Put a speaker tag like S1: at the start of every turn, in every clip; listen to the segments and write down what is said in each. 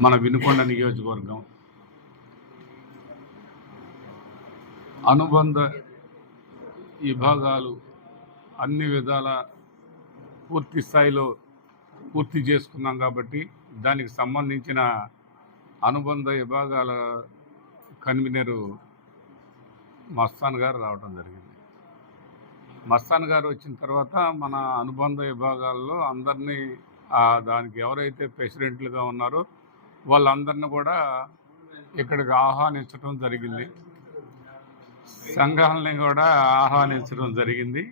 S1: మన వినుకొండ నియోజకవర్గం అనుబంధ విభాగాలు అన్ని విధాల పూర్తి స్థాయిలో పూర్తి చేసుకున్నాం కాబట్టి దానికి సంబంధించిన అనుబంధ విభాగాల కన్వీనరు మస్తాన్ గారు రావడం జరిగింది. మస్తాన్ గారు వచ్చిన తర్వాత మన అనుబంధ విభాగాల్లో అందరినీ దానికి ఎవరైతే ప్రెసిడెంట్లుగా ఉన్నారో వాళ్ళందరిని కూడా ఇక్కడికి ఆహ్వానించడం జరిగింది. సంఘాలని కూడా ఆహ్వానించడం జరిగింది.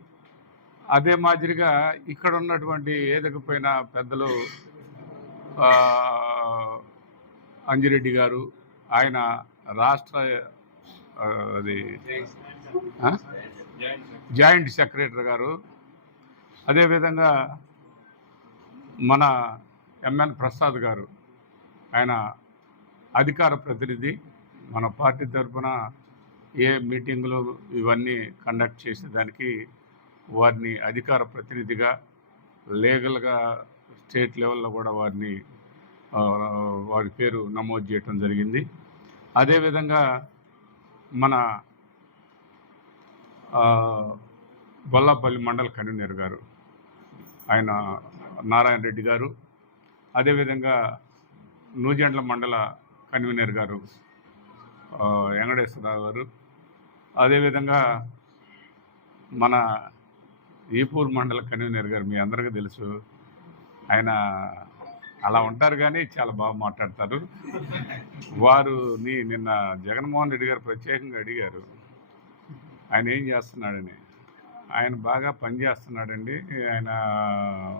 S1: అదే మాదిరిగా ఇక్కడ ఉన్నటువంటి ఏదకపోయిన పెద్దలు అంజిరెడ్డి గారు ఆయన రాష్ట్ర అది జాయింట్ సెక్రటరీ గారు. అదేవిధంగా మన ఎంఎన్ ప్రసాద్ గారు ఆయన అధికార ప్రతినిధి మన పార్టీ తరఫున ఏ మీటింగులు ఇవన్నీ కండక్ట్ చేసేదానికి వారిని అధికార ప్రతినిధిగా లీగల్గా స్టేట్ లెవెల్లో కూడా వారిని వారి పేరు నమోదు చేయటం జరిగింది. అదేవిధంగా మన బొల్లపల్లి బొల్లాపల్లి మండల కన్వీనర్ గారు ఆయన నారాయణ రెడ్డి గారు అదేవిధంగా నూజెండ్ల మండల కన్వీనర్ గారు వెంకటేశ్వరరావు గారు అదేవిధంగా మన ఈపూర్ మండల కన్వీనర్ గారు మీ అందరికీ తెలుసు. ఆయన అలా ఉంటారు కానీ చాలా బాగా మాట్లాడతారు. వారుని నిన్న జగన్మోహన్ రెడ్డి గారు ప్రత్యేకంగా అడిగారు. ఆయన ఏం చేస్తున్నాడని. ఆయన బాగా పనిచేస్తున్నాడండి. ఆయన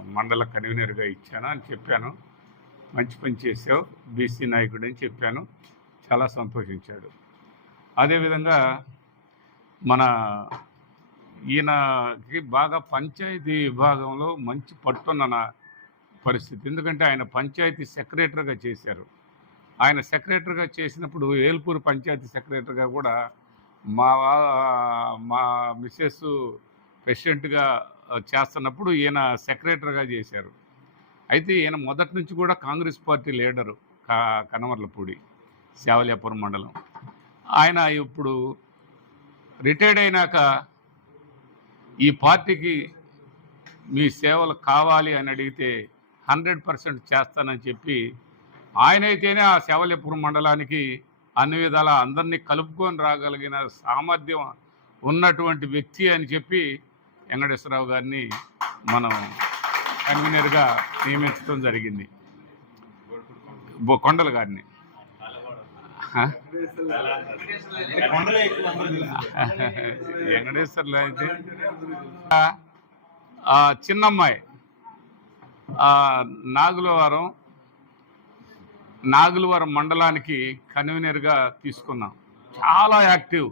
S1: మండల కన్వీనర్గా ఇచ్చాను అని చెప్పాను. మంచి పని చేసావు బీసీ నాయకుడు అని చెప్పాను. చాలా సంతోషించాడు. అదేవిధంగా మన ఈయనకి బాగా పంచాయతీ విభాగంలో మంచి పట్టున్న పరిస్థితి. ఎందుకంటే ఆయన పంచాయతీ సెక్రటరీగా చేశారు. ఆయన సెక్రటరీగా చేసినప్పుడు ఏల్పూరు పంచాయతీ సెక్రటరీగా కూడా మా మా మిస్సెస్ ప్రెసిడెంట్గా చేస్తున్నప్పుడు ఈయన సెక్రటరీగా చేశారు. అయితే ఈయన మొదటి నుంచి కూడా Congress party leader Kanavarlapudi Kanamarlapudi Savalyapuram మండలం. ఆయన ఇప్పుడు రిటైర్డ్ అయినాక ఈ పార్టీకి మీ సేవలు కావాలి అని అడిగితే హండ్రెడ్ పర్సెంట్ చేస్తానని చెప్పి ఆయనైతేనే ఆ శవల్యపురం మండలానికి అన్ని విధాల అందరినీ కలుపుకొని రాగలిగిన సామర్థ్యం ఉన్నటువంటి వ్యక్తి అని చెప్పి వెంకటేశ్వరరావు గారిని మనం కన్వీనర్గా నియమించడం జరిగింది. బొ- కొండల గారిని. వెంకటేశ్వర్లు అయితే. చిన్నమ్మాయి. నాగులవరం నాగులవారం నాగులవారం మండలానికి కన్వీనర్గా తీసుకున్నాం. చాలా యాక్టివ్.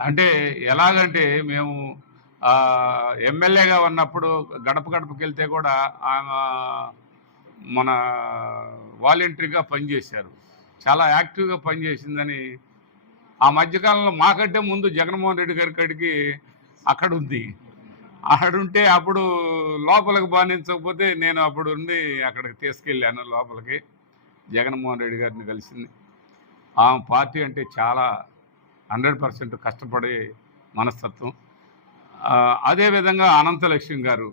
S1: అంటే ఎలాగంటే మేము ఎమ్మెల్యేగా ఉన్నప్పుడు గడప గడపకి వెళ్తే కూడా ఆమె మన వాలంటరీగా పనిచేశారు. చాలా యాక్టివ్గా పనిచేసిందని. ఆ మధ్యకాలంలో మాకంటే ముందు జగన్మోహన్ రెడ్డి గారి కడికి అక్కడ ఉంది అక్కడుంటే అప్పుడు లోపలికి బాణించకపోతే నేను అప్పుడు ఉండి అక్కడికి తీసుకెళ్ళాను లోపలికి. జగన్మోహన్ రెడ్డి గారిని కలిసింది. ఆమె పార్టీ అంటే చాలా హండ్రెడ్ పర్సెంట్ కష్టపడే మనస్తత్వం. అదేవిధంగా అనంతలక్ష్మి గారు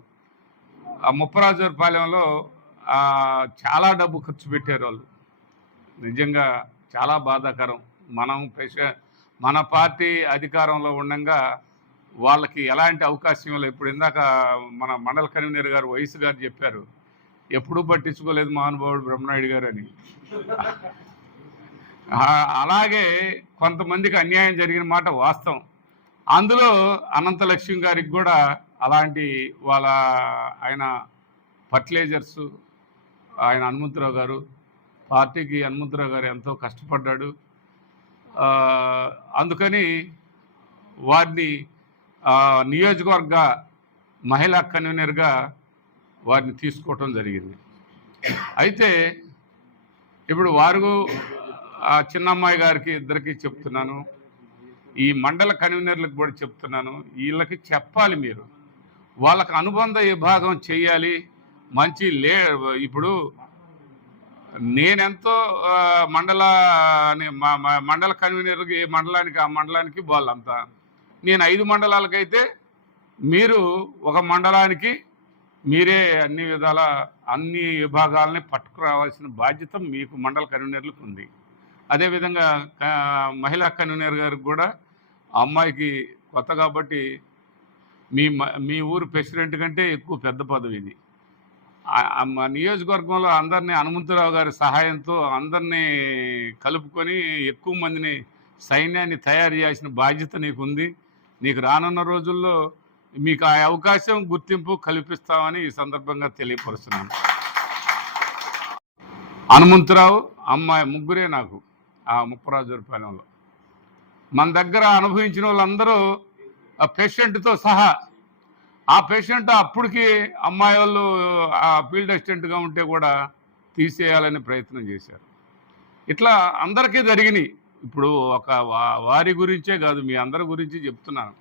S1: ఆ ముప్పరాజుపాలెంలో చాలా డబ్బు ఖర్చు పెట్టారు వాళ్ళు. నిజంగా చాలా బాధాకరం. మనం ప్రెష- మన పార్టీ అధికారంలో ఉండగా వాళ్ళకి ఎలాంటి అవకాశం ఇవ్వలేదు. ఇప్పుడు ఇందాక మన మండల కన్వీనర్ గారు వయసు గారు చెప్పారు ఎప్పుడూ పట్టించుకోలేదు మహానుభావుడు బ్రహ్మనాయుడు గారు అని. అలాగే కొంతమందికి అన్యాయం జరిగిన మాట వాస్తవం. అందులో అనంతలక్ష్మి గారికి కూడా అలాంటి వాళ్ళ ఆయన ఫర్టిలైజర్స్ ఆయన హనుమంతరావు గారు పార్టీకి హనుమంతరావు గారు ఎంతో కష్టపడ్డాడు. అందుకని వారిని నియోజకవర్గ మహిళా కన్వీనర్గా వారిని తీసుకోవటం జరిగింది. అయితే ఇప్పుడు వారు ఆ చిన్నమ్మాయి గారికి ఇద్దరికి చెప్తున్నాను. ఈ మండల కన్వీనర్లకు కూడా చెప్తున్నాను వీళ్ళకి చెప్పాలి మీరు. వాళ్ళకి అనుబంధ విభాగం చేయాలి. మంచి లే ఇప్పుడు నేనెంతో ఆ, మండల మా- మండల కన్వీనర్కి మండలానికి ఆ మండలానికి వాళ్ళంతా. నేను ఐదు మండలాలకైతే మీరు ఒక మండలానికి మీరే అన్ని విధాల అన్ని విభాగాలని పట్టుకురావాల్సిన బాధ్యత మీకు మండల కన్వీనర్లకు ఉంది. అదేవిధంగా మహిళా కన్వీనర్ గారికి కూడా అమ్మాయికి కొత్త కాబట్టి మీ మ- మీ ఊరు ప్రెసిడెంట్ కంటే ఎక్కువ పెద్ద పదవి ఇది. ఆ- మా నియోజకవర్గంలో అందరినీ హనుమంతరావు గారి సహాయంతో అందరినీ కలుపుకొని ఎక్కువ మందిని సైన్యాన్ని తయారు చేసిన బాధ్యత నీకుంది. నీకు రానున్న రోజుల్లో మీకు ఆ అవకాశం గుర్తింపు కల్పిస్తామని ఈ సందర్భంగా తెలియపరుస్తున్నాను. హనుమంతరావు అమ్మాయి ముగ్గురే నాకు ఆ ముప్పరాజు పాలెంలో. మన దగ్గర అనుభవించిన వాళ్ళందరూ ఆ పేషెంట్తో సహా ఆ పేషెంట్ అప్పటికి అమ్మాయి వాళ్ళు ఆ ఫీల్డ్ అసిస్టెంట్గా ఉంటే కూడా తీసేయాలని ప్రయత్నం చేశారు. ఇట్లా అందరికీ జరిగినాయి. ఇప్పుడు ఒక వా- వారి గురించే కాదు మీ అందరి గురించి చెప్తున్నాను.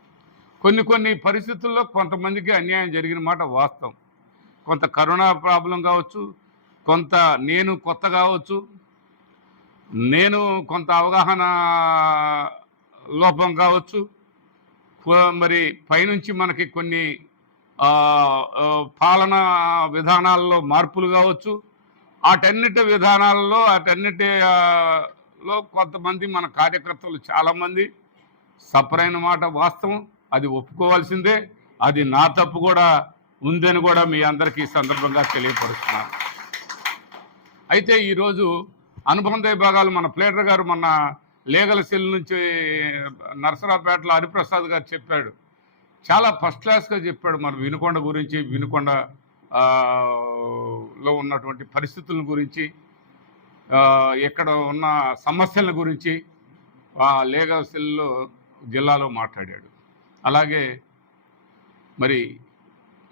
S1: కొన్ని కొన్ని పరిస్థితుల్లో కొంతమందికి అన్యాయం జరిగిన మాట వాస్తవం. కొంత కరోనా ప్రాబ్లం కావచ్చు కొంత నేను కొత్త కావచ్చు నేను కొంత అవగాహన లోపం కావచ్చు. మరి పైనుంచి మనకి కొన్ని పాలన విధానాల్లో మార్పులు కావచ్చు. అటన్నిటి విధానాల్లో అటన్నిటిలో లో కొంతమంది మన కార్యకర్తలు చాలామంది సపరైన మాట వాస్తవం. అది ఒప్పుకోవాల్సిందే. అది నా తప్పు కూడా ఉందని కూడా మీ అందరికీ సందర్భంగా తెలియపరుస్తున్నాను. అయితే ఈరోజు అనుబంధ విభాగాలు మన ప్లేటర్ గారు మన లీగల్ సెల్ నుంచి నరసరావుపేటలో హరిప్రసాద్ గారు చెప్పాడు. చాలా ఫస్ట్ క్లాస్గా చెప్పాడు మన వినుకొండ గురించి వినుకొండ లో ఉన్నటువంటి పరిస్థితుల గురించి ఇక్కడ ఉన్న సమస్యల గురించి ఆ లీగల్ సెల్లో జిల్లాలో మాట్లాడాడు. అలాగే మరి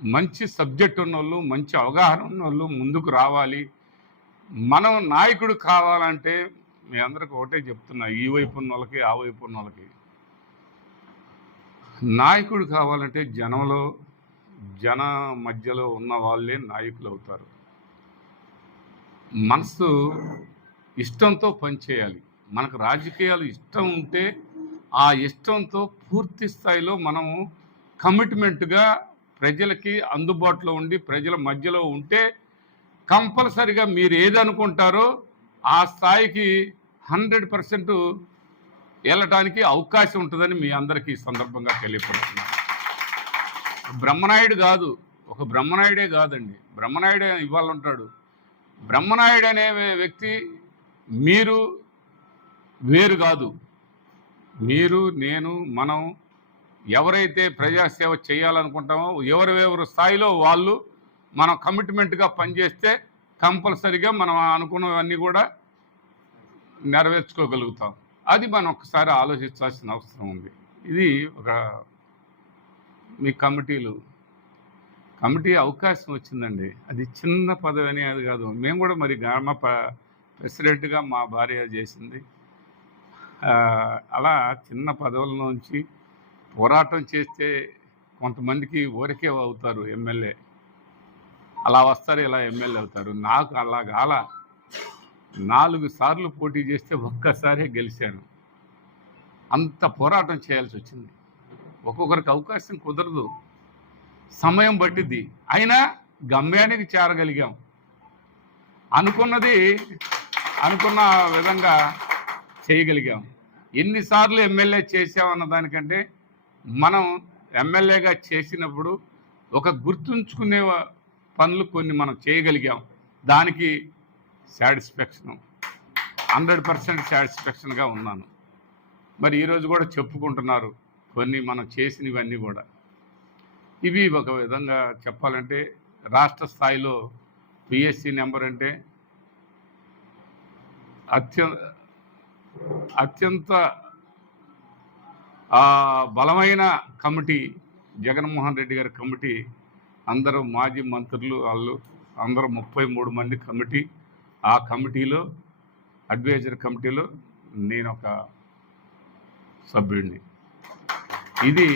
S1: మంచి సబ్జెక్ట్ ఉన్నోళ్ళు మంచి అవగాహన ఉన్నోళ్ళు ముందుకు రావాలి. మనం నాయకుడు కావాలంటే మీ అందరికి ఒకటే చెప్తున్నా ఈ వైపు ఉన్న వాళ్ళకి ఆ వైపు ఉన్న వాళ్ళకి నాయకుడు కావాలంటే జనంలో జన మధ్యలో ఉన్న వాళ్ళే నాయకులు అవుతారు. మనసు ఇష్టంతో పనిచేయాలి. మనకు రాజకీయాలు ఇష్టం ఉంటే ఆ ఇష్టంతో పూర్తి స్థాయిలో మనము కమిట్మెంట్గా ప్రజలకి అందుబాటులో ఉండి ప్రజల మధ్యలో ఉంటే కంపల్సరిగా మీరు ఏదనుకుంటారో ఆ స్థాయికి హండ్రెడ్ పర్సెంట్ వెళ్ళటానికి అవకాశం ఉంటుందని మీ అందరికీ ఈ సందర్భంగా తెలియపడుతున్నాను బ్రహ్మనాయుడు కాదు ఒక బ్రహ్మనాయుడే కాదండి. బ్రహ్మనాయుడే ఇవాళ ఉంటాడు బ్రహ్మనాయుడు అనే వ్యక్తి మీరు వేరు కాదు. మీరు నేను మనం ఎవరైతే ప్రజాసేవ చేయాలనుకుంటామో ఎవరెవరు స్థాయిలో వాళ్ళు మనం కమిట్మెంట్గా పనిచేస్తే కంపల్సరిగా మనం అనుకున్నవన్నీ కూడా నెరవేర్చుకోగలుగుతాం. అది మనం ఒకసారి ఆలోచించాల్సిన అవసరం ఉంది. ఇది ఒక మీ కమిటీలు కమిటీ అవకాశం వచ్చిందండి. అది చిన్న పదవి అని అది కాదు. మేము కూడా మరి గ్రామ ప్రెసిడెంట్గా మా భార్య చేసింది. అలా చిన్న పదవుల నుంచి పోరాటం చేస్తే కొంతమందికి ఊరికే అవుతారు ఎమ్మెల్యే. అలా వస్తారు ఇలా ఎమ్మెల్యే అవుతారు. నాకు అలా కాల నాలుగు సార్లు పోటీ చేస్తే ఒక్కసారే గెలిచాను. అంత పోరాటం చేయాల్సి వచ్చింది. ఒక్కొక్కరికి అవకాశం కుదరదు. సమయం పట్టిద్ది. అయినా గమ్యానికి చేరగలిగాం. అనుకున్నది అనుకున్న విధంగా చేయగలిగాం. ఎన్నిసార్లు ఎమ్మెల్యే చేసామన్న దానికంటే మనం ఎమ్మెల్యేగా చేసినప్పుడు ఒక గుర్తుంచుకునే పనులు కొన్ని మనం చేయగలిగాం. దానికి సాటిస్ఫాక్షన్. హండ్రెడ్ పర్సెంట్ సాటిస్ఫాక్షన్గా ఉన్నాను. మరి ఈరోజు కూడా చెప్పుకుంటున్నారు కొన్ని మనం చేసినవన్నీ కూడా. ఇవి ఒక విధంగా చెప్పాలంటే రాష్ట్ర స్థాయిలో పిఎస్సి నెంబర్ అంటే అత్యంత అత్యంత బలమైన కమిటీ జగన్మోహన్ రెడ్డి గారి కమిటీ అందరూ మాజీ మంత్రులు వాళ్ళు అందరూ ముప్పై మూడు మంది కమిటీ ఆ కమిటీలో అడ్వైజర్ కమిటీలో నేను ఒక సభ్యుడిని. ఇది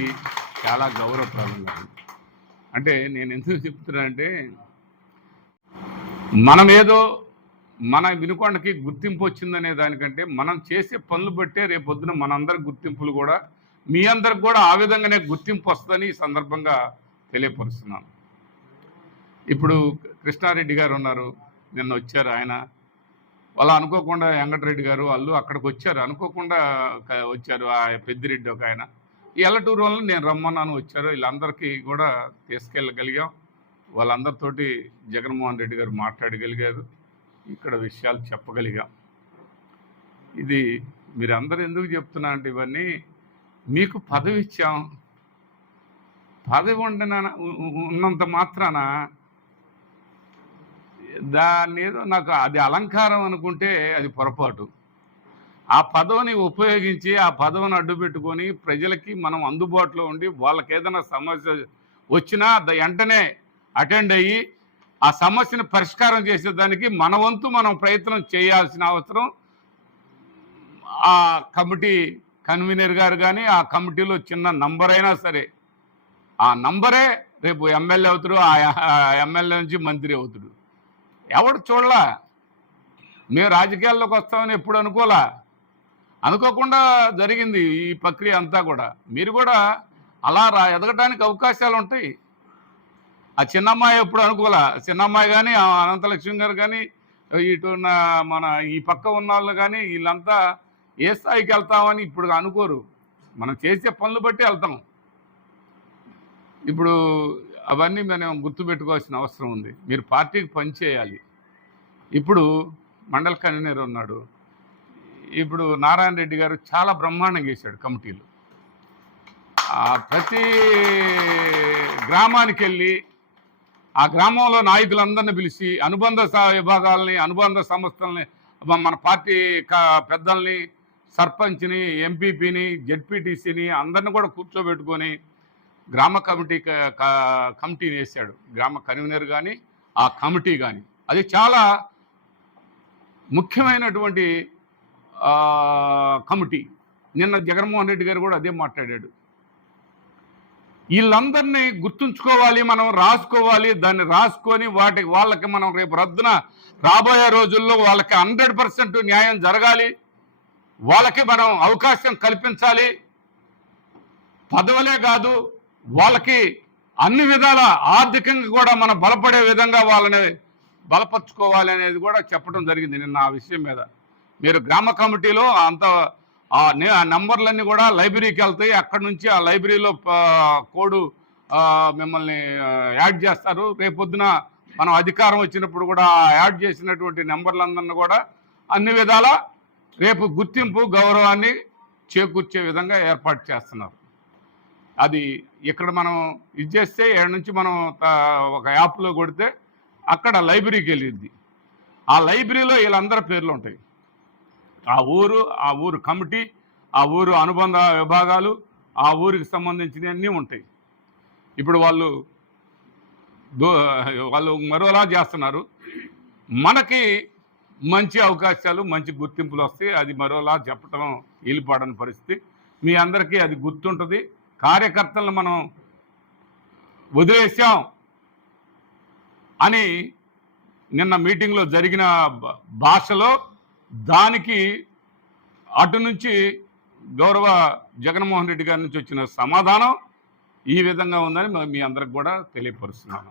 S1: చాలా గౌరవప్రదంగా ఉంది. అంటే నేను ఎందుకు చెప్తున్నానంటే అంటే మన వినుకొండకి గుర్తింపు వచ్చిందనే దానికంటే మనం చేసే పనులు బట్టే రేపొద్దున మనందరి గుర్తింపులు కూడా మీ అందరికి కూడా ఆ విధంగానే గుర్తింపు వస్తుందని ఈ సందర్భంగా తెలియపరుస్తున్నాను. ఇప్పుడు కృష్ణారెడ్డి గారు ఉన్నారు. నిన్న వచ్చారు ఆయన. వాళ్ళు అనుకోకుండా వెంకటరెడ్డి గారు వాళ్ళు అక్కడికి వచ్చారు. అనుకోకుండా వచ్చారు ఆ పెద్దిరెడ్డి ఒక ఆయన. ఈ ఎల్లటూరు వల్ల నేను రమ్మన్నాను వచ్చారు. వీళ్ళందరికీ కూడా తీసుకెళ్ళగలిగాం. వాళ్ళందరితోటి జగన్మోహన్ రెడ్డి గారు మాట్లాడగలిగారు. ఇక్కడ విషయాలు చెప్పగలిగాం. ఇది మీరందరూ ఎందుకు చెప్తున్నా అంటే ఇవన్నీ మీకు పదవి ఇచ్చాం పదవి ఉండిన ఉన్నంత మాత్రాన దాన్ని ఏదో నాకు అది అలంకారం అనుకుంటే అది పొరపాటు. ఆ పదవిని ఉపయోగించి ఆ పదవిని అడ్డు పెట్టుకొని ప్రజలకి మనం అందుబాటులో ఉండి వాళ్ళకి ఏదైనా సమస్య వచ్చినా ద- వెంటనే అటెండ్ అయ్యి ఆ సమస్యను పరిష్కారం చేసేదానికి మన వంతు మనం ప్రయత్నం చేయాల్సిన అవసరం. ఆ కమిటీ కన్వీనర్ గారు కానీ ఆ కమిటీలో చిన్న నంబర్ అయినా సరే ఆ నంబరే రేపు ఎమ్మెల్యే అవుతాడు ఆ ఎమ్మెల్యే నుంచి మంత్రి అవుతాడు. ఎవడు చూడలా? మేము రాజకీయాల్లోకి వస్తామని ఎప్పుడు అనుకోలా? అనుకోకుండా జరిగింది ఈ ప్రక్రియ అంతా కూడా. మీరు కూడా అలా రా ఎదగటానికి అవకాశాలు ఉంటాయి. ఆ చిన్నమ్మాయి ఎప్పుడు అనుకోలే? చిన్నమ్మాయి కానీ అనంతలక్ష్మి గారు కానీ ఇటు మన ఈ పక్క ఉన్న వాళ్ళు కానీ వీళ్ళంతా ఏ స్థాయికి వెళ్తామని ఇప్పుడు అనుకోరు. మనం చేసే పనులు బట్టి వెళ్తాం. ఇప్పుడు అవన్నీ మనం గుర్తుపెట్టుకోవాల్సిన అవసరం ఉంది. మీరు పార్టీకి పనిచేయాలి ఇప్పుడు మండల కన్వీనర్ ఉన్నాడు. ఇప్పుడు నారాయణ రెడ్డి గారు చాలా బ్రహ్మాండంగా చేశాడు కమిటీలు. ప్రతి గ్రామానికి వెళ్ళి ఆ గ్రామంలో నాయకులందరినీ పిలిచి అనుబంధ స- విభాగాలని అనుబంధ సంస్థల్ని మన పార్టీ పెద్దల్ని సర్పంచ్ని ఎంపీపీని జెడ్పీటీసీని అందరిని కూడా కూర్చోబెట్టుకొని గ్రామ కమిటీ కమిటీని వేశాడు. గ్రామ కన్వీనర్ కానీ ఆ కమిటీ కానీ అది చాలా ముఖ్యమైనటువంటి కమిటీ. నిన్న జగన్మోహన్ రెడ్డి గారు కూడా అదే మాట్లాడాడు. వీళ్ళందరినీ గుర్తుంచుకోవాలి మనం రాసుకోవాలి. దాన్ని రాసుకొని వాటి వాళ్ళకి మనం రేపు రద్దున రాబోయే రోజుల్లో వాళ్ళకి హండ్రెడ్ పర్సెంట్ న్యాయం జరగాలి. వాళ్ళకి మనం అవకాశం కల్పించాలి. పదవులే కాదు వాళ్ళకి అన్ని విధాల ఆర్థికంగా కూడా మనం బలపడే విధంగా వాళ్ళని బలపరుచుకోవాలి అనేది కూడా చెప్పడం జరిగింది నిన్న ఆ విషయం మీద. మీరు గ్రామ కమిటీలో అంత ఆ నే- ఆ కూడా లైబ్రరీకి వెళ్తాయి. అక్కడ నుంచి ఆ లైబ్రరీలో కోడు కోడ్ మిమ్మల్ని యాడ్ చేస్తారు. రేపొద్దున మనం అధికారం వచ్చినప్పుడు కూడా యాడ్ చేసినటువంటి నెంబర్లందరినీ కూడా అన్ని విధాల రేపు గుర్తింపు గౌరవాన్ని చేకూర్చే విధంగా ఏర్పాటు చేస్తున్నారు. అది ఇక్కడ మనం ఇది చేస్తే ఇక్కడ నుంచి మనం త- ఒక యాప్లో కొడితే అక్కడ లైబ్రరీకి వెళ్ళింది ఆ లైబ్రరీలో వీళ్ళందరి పేర్లు ఉంటాయి. ఆ ఊరు ఆ ఊరు కమిటీ ఆ ఊరు అనుబంధ విభాగాలు ఆ ఊరికి సంబంధించినవి అన్నీ ఉంటాయి. ఇప్పుడు వాళ్ళు వాళ్ళు మరోలా చేస్తున్నారు. మనకి మంచి అవకాశాలు మంచి గుర్తింపులు వస్తాయి. అది మరోలా చెప్పటం వీలుపడని పరిస్థితి. మీ అందరికీ అది గుర్తుంటుంది. కార్యకర్తలను మనం వదిలేసాం అని నిన్న మీటింగ్లో జరిగిన భాషలో దానికి అటు నుంచి గౌరవ జగన్మోహన్ రెడ్డి గారి నుంచి వచ్చిన సమాధానం ఈ విధంగా ఉందని మీ అందరికి కూడా తెలియపరుస్తున్నాను.